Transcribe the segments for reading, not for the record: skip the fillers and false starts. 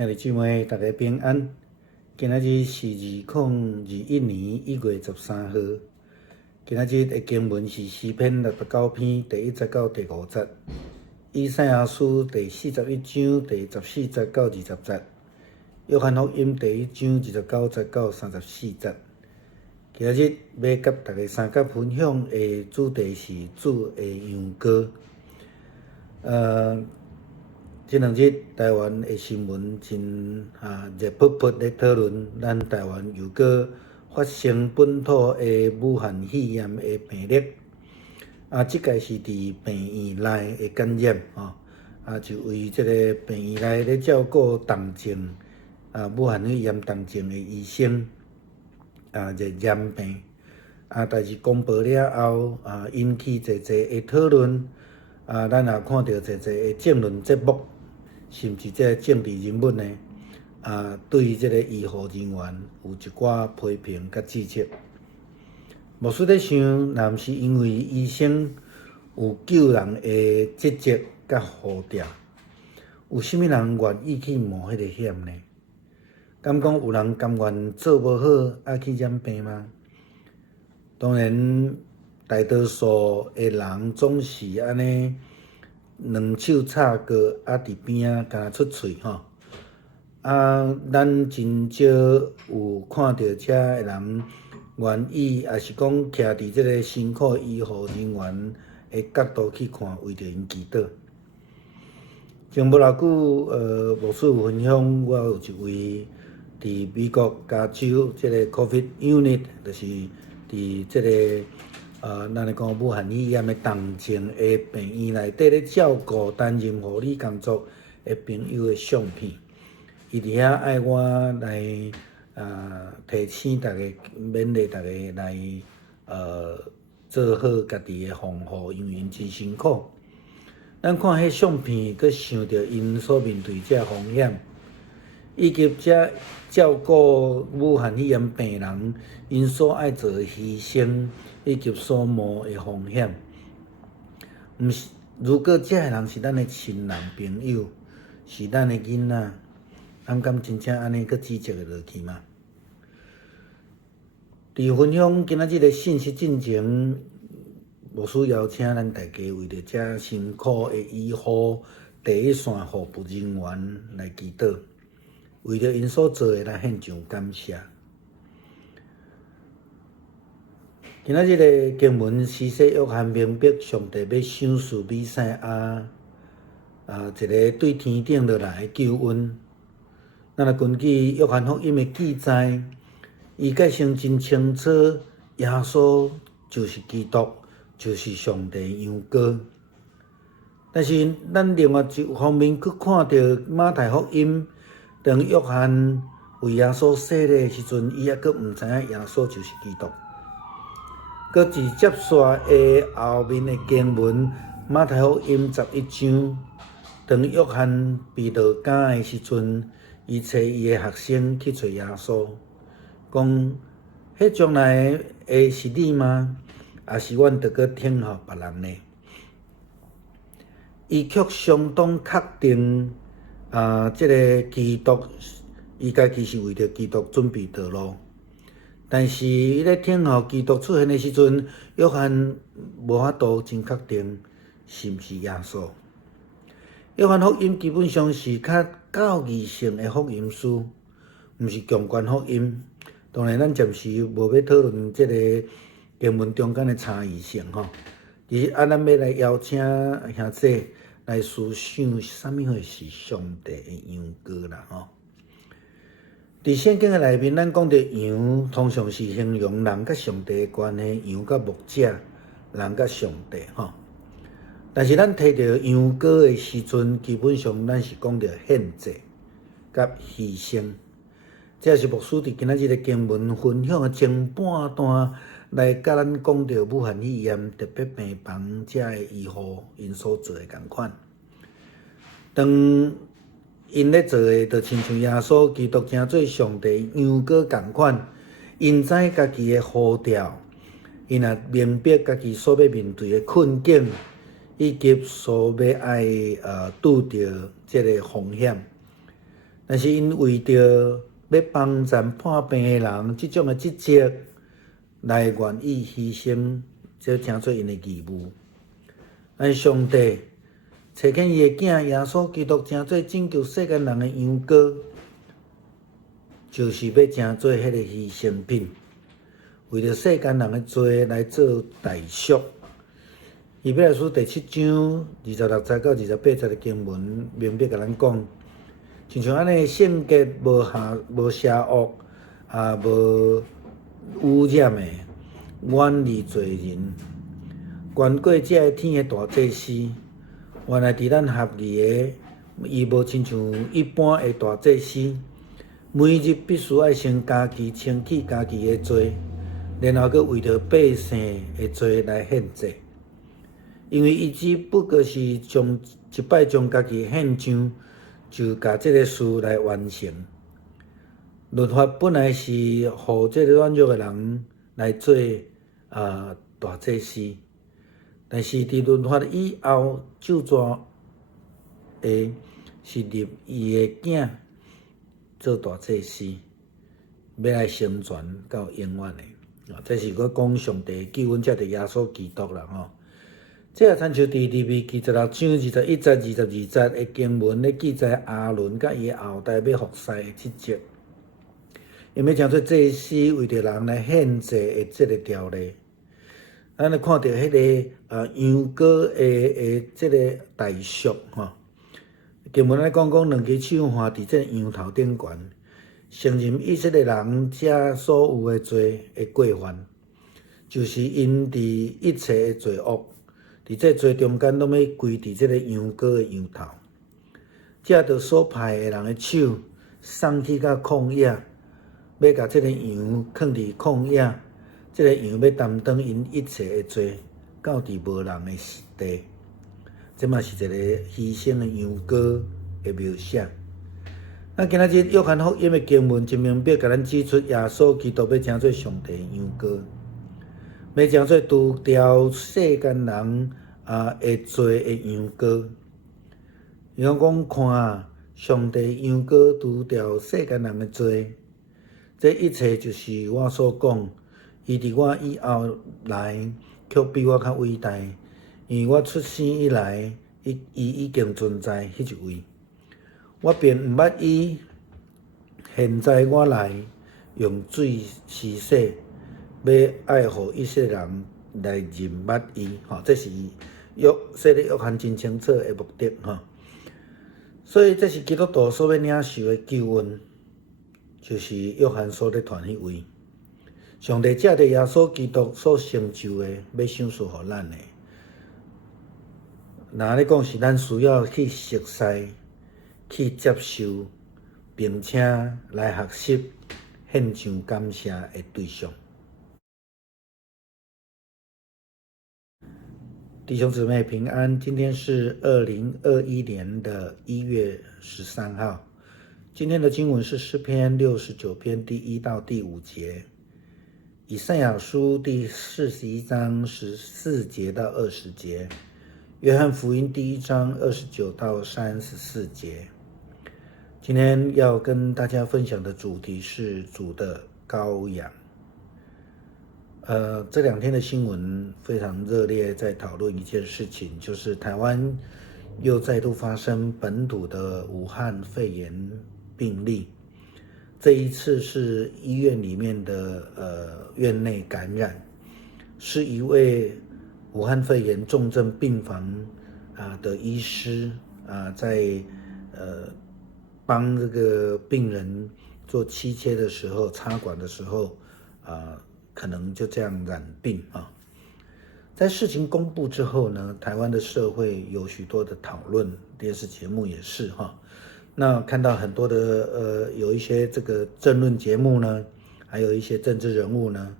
兄弟姊妹，大家平安。今仔日是2021年1月13号。今仔日的经文是诗篇69篇第1节到第5节，以赛亚书第41章第14节到20节，约翰福音第1章29节到34节。今仔日要甲大家三角分享的主题是主的羊羔。这两日台湾的新闻真热扑扑咧讨论，咱台湾又搁发生本土的武汉肺炎的病例，即届是伫病院内的感染就为这个病院内咧照顾重症武汉肺炎重症的医生热染病但是公布了后引起侪的讨论咱也看到侪的政论节目。甚至这政治人物呢，对这个医护人员有一寡批评甲指责。牧师在想，若毋是因为医生有救人的职责甲护条，有啥物人愿意去冒迄个险呢？敢讲有人甘愿做无好去染病吗？当然，大多数的人总是安尼。两手插过伫边敢出喙咱真少有看到遮的人愿意，也是讲徛伫即个辛苦医护人员的角度去看，为着因祈祷。前无偌久，牧师有分享，我有一位伫美国加州即个 COVID unit， 就是伫即个。咱来讲武汉肺炎的重症的病院内底咧照顾担任护理工作的朋友的相片，伊伫遐爱我来提醒大家，勉励大家来做好家己的防护，因为因真辛苦。咱看迄相片，佮想着因所面对遮风险，以及遮照顾武汉肺炎病人因所爱做的牺牲。以及所冒的风险，毋是如果遮个人是咱的亲人朋友，是咱的囡仔，敢真正安尼搁指责会落去吗？伫分享今仔日的信息进前，牧师邀请咱大家为着遮辛苦的医护第一线服务人员来祈祷，为着因所做的来献上感谢。今仔日的经文是说，约翰明白上帝要赏赐弥赛亚一个对天顶落来的救恩。咱若根据约翰福音的记载，伊介绍真清楚，耶稣就是基督，就是上帝羊羔。但是咱另外一方面去看到马太福音，当约翰为耶稣洗礼的时阵，伊还阁毋知影耶稣就是基督。佮直接刷的后面的经文，马太福音11章，当约翰被落监的时阵，伊找伊的学生去找耶稣，讲：迄将来会是你吗？还是阮得搁听候别人呢？伊却相当确定，即个基督，伊家己是为着基督准备道路。但是伊咧听候基督出现的时阵，约翰无法度真确定是毋是耶稣。约翰福音基本上是较教义性的福音书，毋是强权福音。当然，咱暂时无要讨论即个经文中间的差异性其实咱要来邀请兄弟来思想，啥物会是上帝的羊羔啦伫圣经的内面，咱讲到羊，通常是形容人甲上帝的关系，羊甲牧者，人甲上帝但是咱提到羊羔的时阵，基本上咱是讲到献祭甲牺牲。这是牧师伫今仔日的经文分享的前半段，来甲咱讲到武汉肺炎特别病房遮的医护因所做的共款。当因咧做的，就亲像耶稣基督成做上帝羊羔共款，因知家己的呼召，因也明白家己所要面对的困境，以及所要爱拄着即个风险。但是因为着要帮助破病的人，即种的职责来愿意牺牲，这诚做因的义务。咱上帝找见伊的囝耶稣基督，诚做拯救世间人的羊羔，就是要诚做迄个牺牲品，为着世间人的罪来做代赎。以弗所书第7章26节到28节的经文，明白甲咱讲，亲像安尼圣洁无邪恶无污染的，远离罪人，关过这个天的大祭司。原来伫咱合理的，伊无亲像一般的大祭司，每日必须爱先家己清起家己的罪，然后佮为着百姓的罪来献祭。因为伊只不过是一摆将家己献上，就甲这个事来完成。律法本来是互这个软弱的人来做大祭司，但是伫律法以后，就抓是立伊的囝做大祭司，要来成全到永远的。这是我讲上帝救恩者的耶稣基督啦吼。这也参照伫利未记16章21节、22节的经文咧记载亚伦甲伊的后代要服侍的职责，因要诚做祭司为着人来献祭的这个条例。咱来看到迄个羊羔的这个代赎吼，经文来讲两只手画伫这羊头顶悬，承认以色列人遮所有的罪的过犯，就是因伫一切的罪恶。伫这罪中间，拢要归伫这个羊羔的羊头，这着所派的人的手送去到旷野，要甲这个羊放伫旷野，这个羊要担当因一切的罪，到伫无人的时地。这嘛是一个牺牲的羊羔的描写。咱今仔日约翰福音的经文真明白，甲咱指出耶稣基督要诚做上帝的羊羔。要诚做除掉世间人的罪的羊羔，伊讲看上帝羊羔除掉世间人的罪，这一切就是我所讲，伊伫我以后来，却比我较伟大，因为我出生以来，伊已经存在迄一位，我并毋捌伊，现在我来用水施洗。要爱互以色列人来认捌伊，这是说咧约翰真清楚的目的所以这是基督徒所要领受的救恩，就是约翰所咧传迄位。上帝借着耶稣基督所成就的，要赏赐互咱的。若安尼讲是咱需要去熟悉、去接受，并且来学习献上感谢的对象。弟兄姊妹平安，今天是2021年1月13号。今天的经文是诗篇69篇第1到第5节，以赛亚书第41章14节到20节，约翰福音第1章29到34节。今天要跟大家分享的主题是主的羔羊。这2天的新闻非常热烈，在讨论一件事情，就是台湾又再度发生本土的武汉肺炎病例。这一次是医院里面的院内感染，是一位武汉肺炎重症病房的医师在帮这个病人做气切的时候、插管的时候可能就这样染病在事情公布之后呢，台湾的社会有许多的讨论，电视节目也是那看到很多的有一些这个政论节目呢，还有一些政治人物呢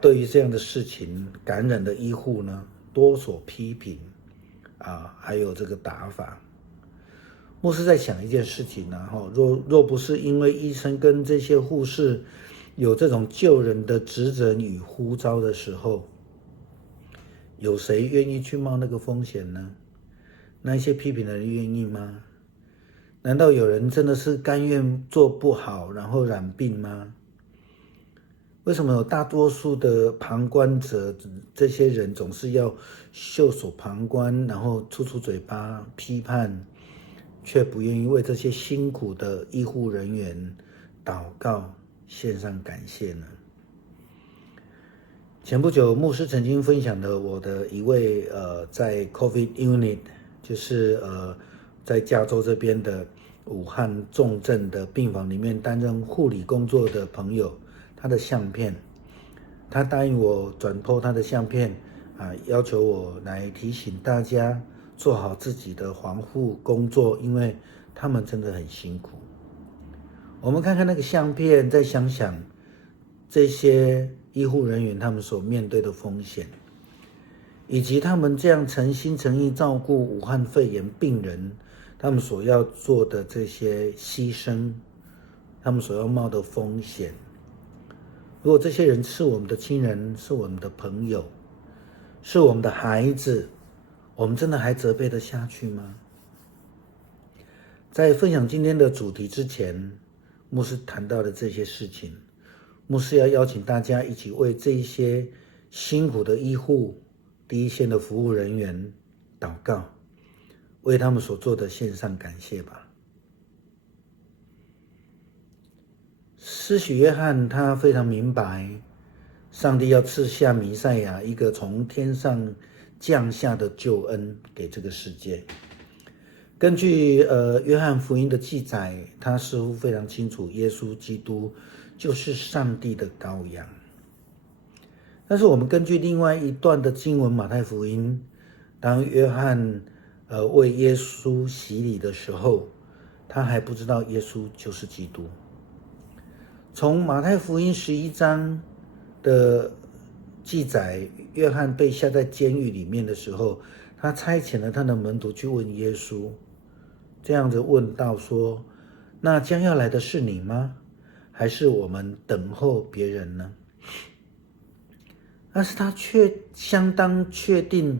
对于这样的事情，感染的医护呢多所批评还有这个打法。牧师在想一件事情若不是因为医生跟这些护士有这种救人的职责与呼召的时候，有谁愿意去冒那个风险呢？那一些批评的人愿意吗？难道有人真的是甘愿做不好，然后染病吗？为什么有大多数的旁观者，这些人总是要袖手旁观，然后出嘴巴批判，却不愿意为这些辛苦的医护人员祷告，献上感谢呢？前不久，牧师曾经分享了我的一位在 COVID Unit， 就是在加州这边的武汉重症的病房里面担任护理工作的朋友，他的相片，他答应我转po他的相片要求我来提醒大家做好自己的防护工作，因为他们真的很辛苦。我们看看那个相片，再想想这些医护人员他们所面对的风险，以及他们这样诚心诚意照顾武汉肺炎病人，他们所要做的这些牺牲，他们所要冒的风险。如果这些人是我们的亲人，是我们的朋友，是我们的孩子，我们真的还责备得下去吗？在分享今天的主题之前，牧师谈到的这些事情，牧师要邀请大家一起为这一些辛苦的医护、第一线的服务人员祷告，为他们所做的献上感谢吧。施洗约翰他非常明白，上帝要赐下弥赛亚，一个从天上降下的救恩给这个世界。根据约翰福音的记载，他似乎非常清楚，耶稣基督就是上帝的羔羊。但是我们根据另外一段的经文，马太福音，当约翰为耶稣洗礼的时候，他还不知道耶稣就是基督。从马太福音11章的记载，约翰被下在监狱里面的时候，他差遣了他的门徒去问耶稣，这样子问道说：那将要来的是你吗？还是我们等候别人呢？但是他却相当确定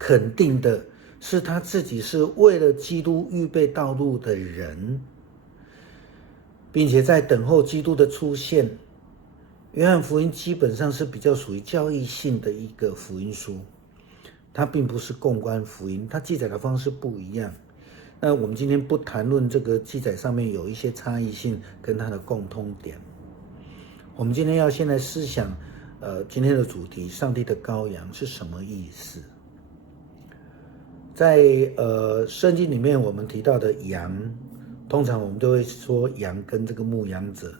肯定的是，他自己是为了基督预备道路的人，并且在等候基督的出现。约翰福音基本上是比较属于教义性的一个福音书，它并不是共观福音，它记载的方式不一样。那我们今天不谈论这个记载上面有一些差异性跟它的共通点，我们今天要先来思想今天的主题，上帝的羔羊是什么意思？在圣经里面我们提到的羊，通常我们都会说羊跟这个牧羊者，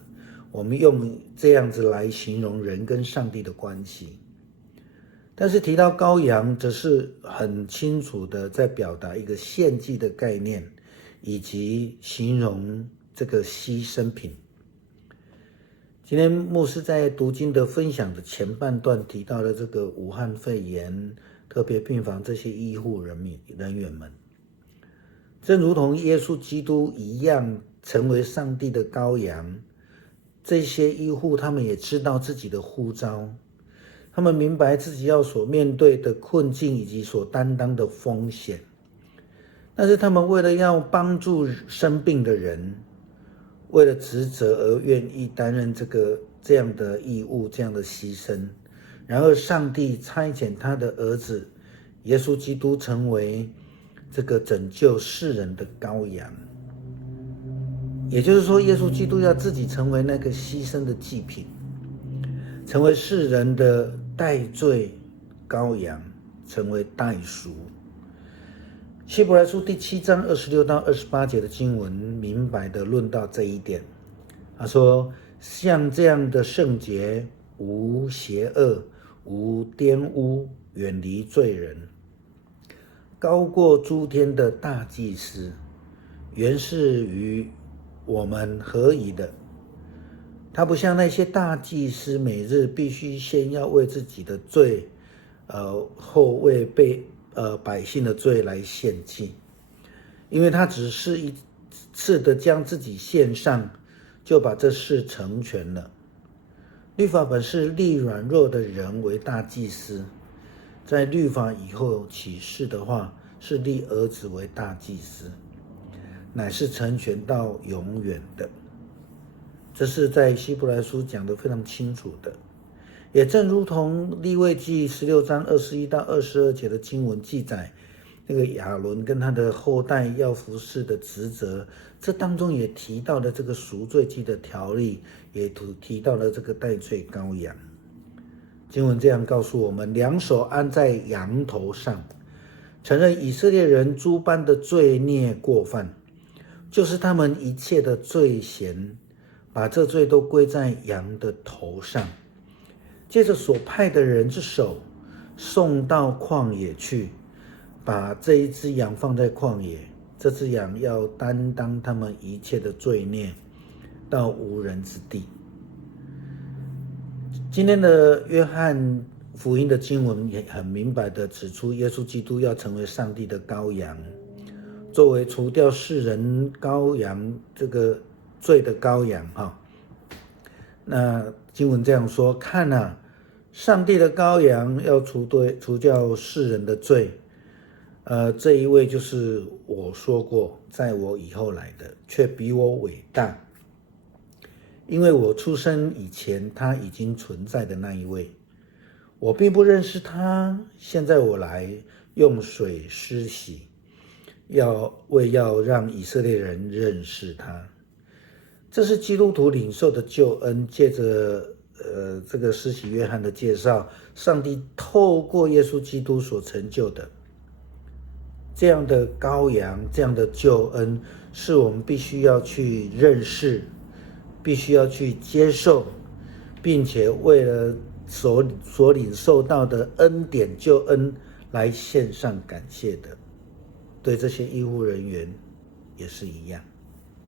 我们用这样子来形容人跟上帝的关系。但是提到羔羊，则是很清楚的在表达一个献祭的概念，以及形容这个牺牲品。今天牧师在读经的分享的前半段提到了这个武汉肺炎特别病房这些医护人员们，正如同耶稣基督一样成为上帝的羔羊，这些医护他们也知道自己的呼召，他们明白自己要所面对的困境以及所担当的风险，但是他们为了要帮助生病的人，为了职责而愿意担任这样的义务，这样的牺牲。然而上帝差遣他的儿子耶稣基督成为这个拯救世人的羔羊，也就是说，耶稣基督要自己成为那个牺牲的祭品，成为世人的代罪羔羊，成为代赎。希伯来书第7章26到28节的经文明白的论到这一点。他说，像这样的圣洁，无邪恶，无玷污，远离罪人，高过诸天的大祭司，原是与我们合宜的。他不像那些大祭司，每日必须先要为自己的罪后为百姓的罪来献祭，因为他只是一次的将自己献上，就把这事成全了。律法本是立软弱的人为大祭司，在律法以后启示的话，是立儿子为大祭司。乃是成全到永远的。这是在希伯来书讲得非常清楚的，也正如同利未记16章21到22节的经文记载，那个亚伦跟他的后代要服侍的职责，这当中也提到了这个赎罪祭的条例，也提到了这个代罪羔羊。经文这样告诉我们：两手安在羊头上，承认以色列人诸般的罪孽过犯，就是他们一切的罪嫌，把这罪都归在羊的头上。接着所派的人之手送到旷野去，把这一只羊放在旷野，这只羊要担当他们一切的罪孽，到无人之地。今天的约翰福音的经文也很明白的指出，耶稣基督要成为上帝的羔羊，作为除掉世人羔羊这个罪的羔羊。那经文这样说：看啊，上帝的羔羊要除掉世人的罪。这一位就是我说过在我以后来的，却比我伟大，因为我出生以前他已经存在的那一位。我并不认识他，现在我来用水施洗，要让以色列人认识他。这是基督徒领受的救恩，借着这个施洗约翰的介绍，上帝透过耶稣基督所成就的这样的羔羊，这样的救恩，是我们必须要去认识，必须要去接受，并且为了所领受到的恩典救恩来献上感谢的。对这些医护人员也是一样。